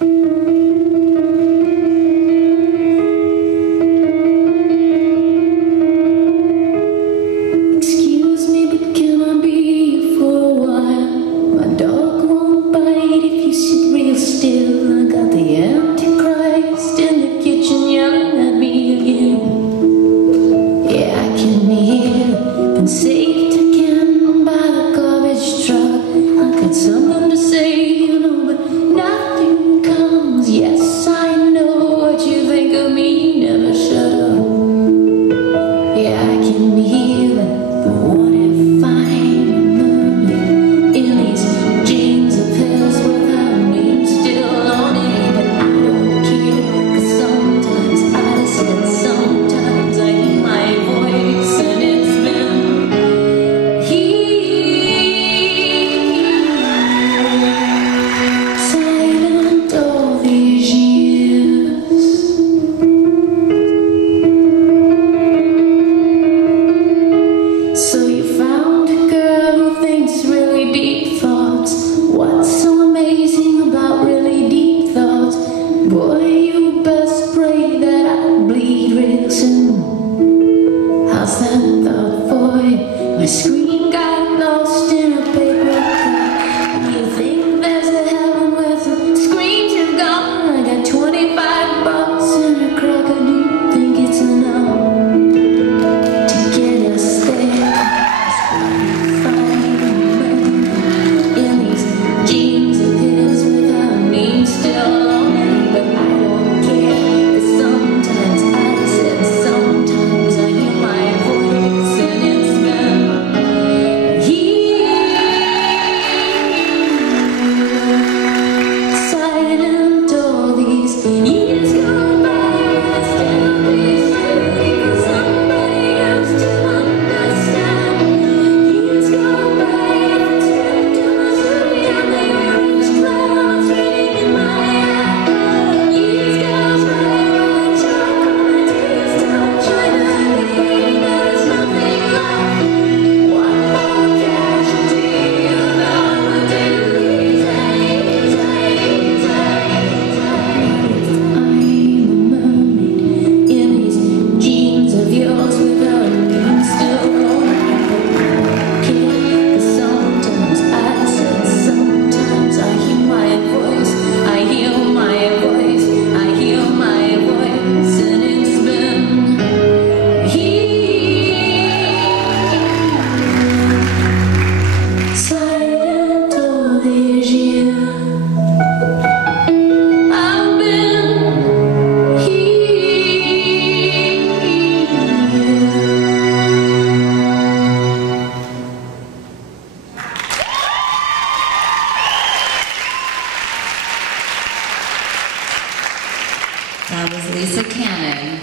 Excuse me, but can I be here for a while? My dog won't bite if you sit real still. I got the Antichrist in the kitchen yelling at me again. Yeah, I can hear been saved again by the garbage truck. I got something to say, you know, but nothing comes. Yes, I know what you think of me, never shut up. Yeah, I can hear it. But what if I'm a mermaid in these jeans of his with our name still on it? But I don't care, 'cause sometimes I said, sometimes I hear my voice, and it's been silent all these years. So you found a girl who thinks really deep thoughts. What's so amazing about really deep thoughts? Boy, you best pray that I bleed real soon. How's that thought, boy? My screen got lost in a paper cup. You think there's a heaven where some screams have gone? I got 25 bucks in a cracker. Do you think it's enough to get us there? In these jeans of his with our names still on it, but I don't care, 'cause sometimes I said, sometimes I hear my voice, and it's been silent all these years gone by. I still be waiting for somebody else to understand. Years gone by, it's back to Missouri and the orange clouds raining in my eye. Years gone by, the chalk on my tears don't shine again. There's nothing left. One more casualty, and I would do these days. I'm a mermaid in these jeans of yours with our names still on it. 'Cause sometimes I said, sometimes I hear my voice, I hear my voice, I hear my voice, and it's been silent all these years. I've been here. That was Lisa Cannon.